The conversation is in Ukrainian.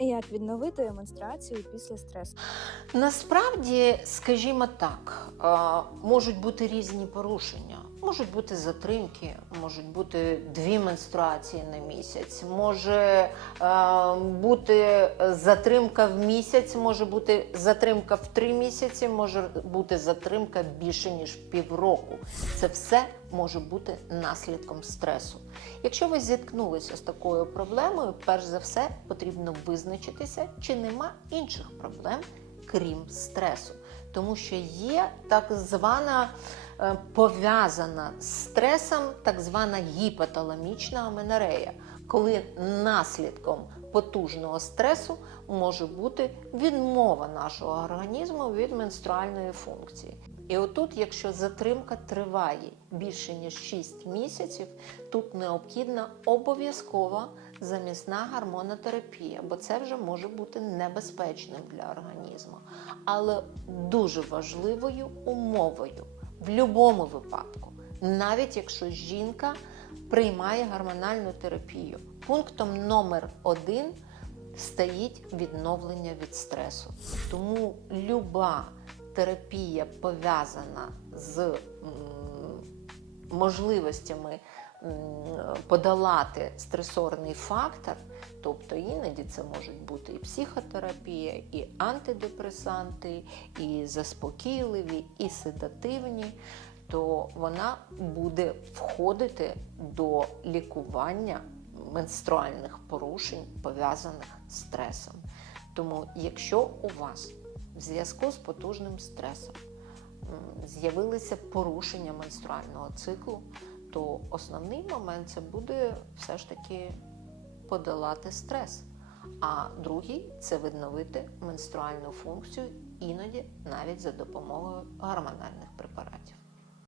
Як відновити менструацію після стресу? Насправді, скажімо так, е, можуть бути різні порушення. Можуть бути затримки, можуть бути дві менструації на місяць, може е, бути затримка в місяць, може бути затримка в три місяці, може бути затримка більше ніж півроку. Це все може бути наслідком стресу. Якщо ви зіткнулися з такою проблемою, перш за все потрібно визначитися, чи нема інших проблем, крім стресу. Тому що є так звана е, пов'язана з стресом, так звана гіпоталамічна аменорея, коли наслідком потужного стресу може бути відмова нашого організму від менструальної функції. І отут, якщо затримка триває більше ніж 6 місяців, тут необхідна обов'язкова замісна гормонотерапія, бо це вже може бути небезпечним для організму. Але дуже важливою умовою в будь-якому випадку, навіть якщо жінка приймає гормональну терапію. Пунктом номер один стоїть відновлення від стресу. Тому люба терапія пов'язана з можливостями подолати стресорний фактор, тобто іноді це можуть бути і психотерапія, і антидепресанти, і заспокійливі, і седативні, то вона буде входити до лікування менструальних порушень, пов'язаних з стресом. Тому, якщо у вас в зв'язку з потужним стресом з'явилися порушення менструального циклу, то основний момент це буде все ж таки подолати стрес. А другий це відновити менструальну функцію, іноді навіть за допомогою гормональних препаратів.